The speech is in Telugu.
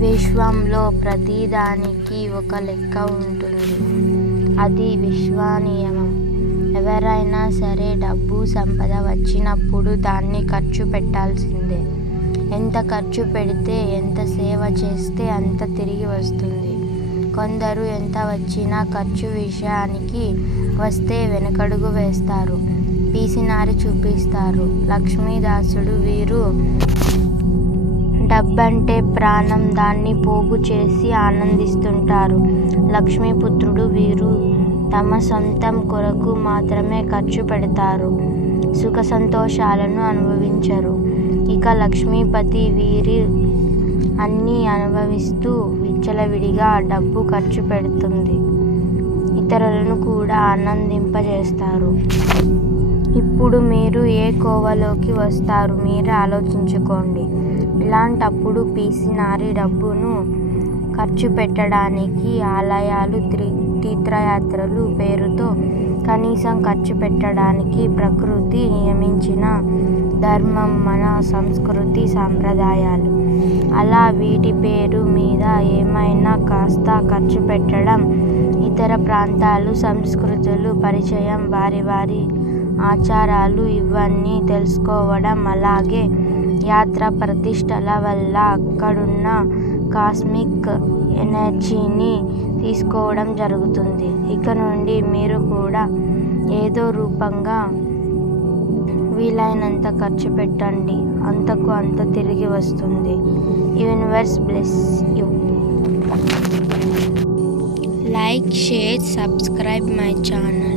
విశ్వంలో ప్రతిదానికి ఒక లెక్క ఉంటుంది. అది విశ్వనియమం. ఎవరైనా సరే డబ్బు సంపద వచ్చినప్పుడు దాన్ని ఖర్చు పెట్టాల్సిందే. ఎంత ఖర్చు పెడితే, ఎంత సేవ చేస్తే అంత తిరిగి వస్తుంది. కొందరు ఎంత వచ్చినా ఖర్చు విషయానికి వస్తే వెనకడుగు వేస్తారు, పీసినారి చూపిస్తారు. లక్ష్మీదాసుడు వీరు డబ్బంటే ప్రాణం, దాన్ని పోగు చేసి ఆనందిస్తుంటారు. లక్ష్మీపుత్రుడు వీరు తమ సొంతం కొరకు మాత్రమే ఖర్చు పెడతారు, సుఖ సంతోషాలను అనుభవించరు. ఇక లక్ష్మీపతి వీరి అన్నీ అనుభవిస్తూ విచ్చలవిడిగా డబ్బు ఖర్చు పెడుతుంది, ఇతరులను కూడా ఆనందింపజేస్తారు. ఇప్పుడు మీరు ఏ కోవలోకి వస్తారు మీరే ఆలోచించుకోండి. ఇలాంటప్పుడు పీసినారి డబ్బును ఖర్చు పెట్టడానికి ఆలయాలు, తీర్థయాత్రలు పేరుతో కనీసం ఖర్చు పెట్టడానికి ప్రకృతి నియమించిన ధర్మం మన సంస్కృతి సాంప్రదాయాలు. అలా వీటి పేరు మీద ఏమైనా కాస్త ఖర్చు పెట్టడం, ఇతర ప్రాంతాలు, సంస్కృతులు పరిచయం, వారి వారి ఆచారాలు ఇవన్నీ తెలుసుకోవడం, అలాగే యాత్ర ప్రతిష్టల వల్ల అక్కడున్న కాస్మిక్ ఎనర్జీని తీసుకోవడం జరుగుతుంది. ఇక నుండి మీరు కూడా ఏదో రూపంగా వీలైనంత ఖర్చు పెట్టండి, అంతకు అంత తిరిగి వస్తుంది. Universe bless you. Like, share, subscribe my channel.